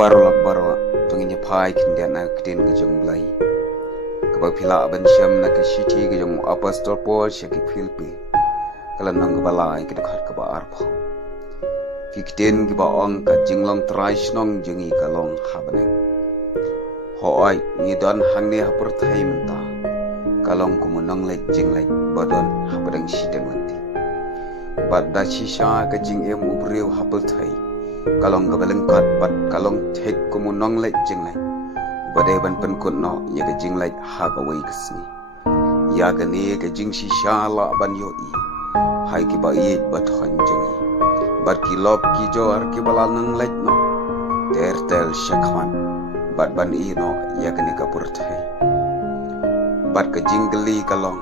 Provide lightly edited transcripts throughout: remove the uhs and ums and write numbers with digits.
barolak baro tunginya pai kindian na ktin gejong blai kaba phila ban syam na ka shiti gejong apostol Paul syaki philpi kalan nang balai ke dekat kaba arpho fikten giba ong ka jinglong trai snong jengi kalong habneng hoai ni don hangni hapur thai menta kalong kumunang lek jinglek badon habdang shiteng wanti badda shisha ka jing em ubriu hapul thai kalong gabalengkat bat kalong thek kumunang lek jinglek badai ban pen kunno ya ka jinglek ha ka wei kasni ya ka ne ka jing shisha la ban yo i hai ki ba i bat khan jengi bat ki lop ki jo ar ki balal nang lek no ter tel shakhan bat ban i no ya ka ni ka pur thai bat ka jingli kalong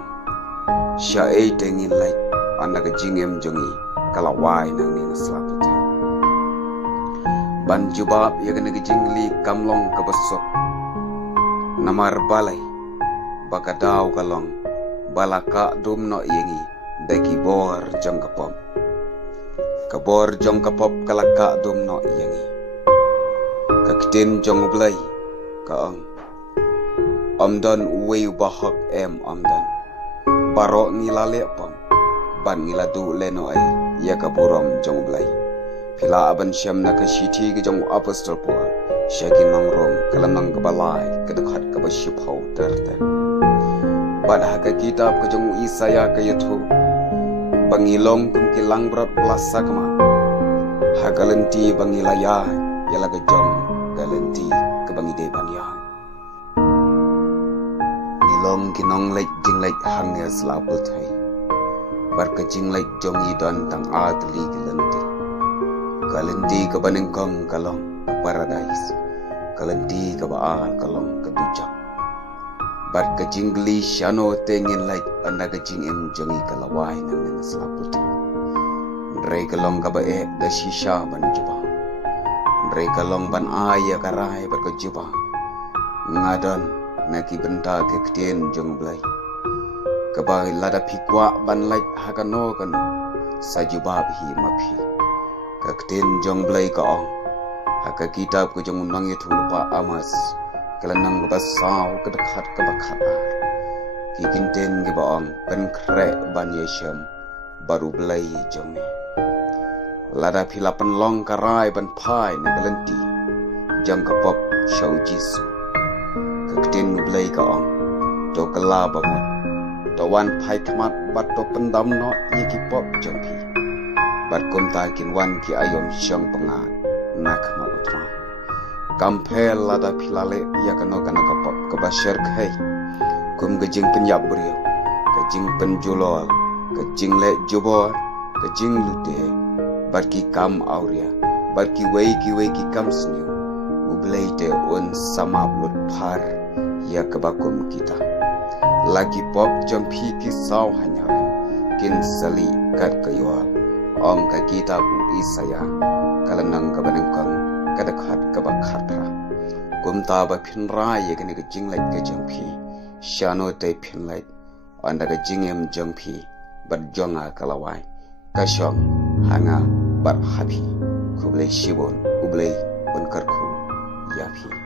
sha ei tengin lek anda ka jingem jongi kala wai nang ni slapu thai ban jubab ya ka ni ka jingli kamlong ka basok namar balai baka daw kalong balaka dum no yengi deki bor jong kapop kabor jong kapop kalaka dum no yengi kaktin jong blai ka ang amdan uwe bahak em amdan baro nilale pam ban niladu leno ai ya kaburam jong blai phila aban syam na ka shiti ge jong apostol Paul syaki nang rom kalanang kabalai kadakhat kabashipau terte ban haka kitab ke jong Isaya ke yathu bangilong kum kilang brat plasa kama hagalenti bangilaya yala ke jong galenti ke bangide banya nilong kinong lek jinglek hangya slapul thai bar ke jinglek jong idon tang atli galenti galenti ke banengkong kalong paradise kalenti ke baal kalong ke bijak bar ke jingli shano tengin like anaga jingem jongi kalawai nang nang slaput rei kalong ka bae da shisha ban juba rei kalong ban aya karai bar ke juba ngadon naki benta ke ktien jong blai ka ba lada pikwa ban like hakano kano sajubab hi mapi ka ktien jong blai ka ong haka kitab ko jong nang yethulpa amas kalanang basaw kadakhat kabakhat kikinten gi baong pen kre ban yesham baru blai jome lada phila pen long karai ban phai ne galanti jang kapop shau jisu kakten blai ka ong to kala bamot to wan phai thmat bat to pendam no yiki pop jongpi bat kom ta kin wan ki ayom shang pangat nak ma utra kampel lada philale ya kano kana kapop ke basher khai kum gejing penyap brio gejing penjulol gejing le jubor gejing lute barki kam auria barki wei ki kam sniu ubleite on sama blut par ya kebakum kita lagi pop jompi ki saw hanya kin sali kat kaywa ong ka kita bu Isaya kalanang kabanengkang kadakhat kabakhatra kumta ba phinra ye gani ga jinglai ga jangphi shano te phinlai anda ga jingem jangphi bat jonga kalawai kashong hanga bar habi kublai shibon ublai bunkarku yafi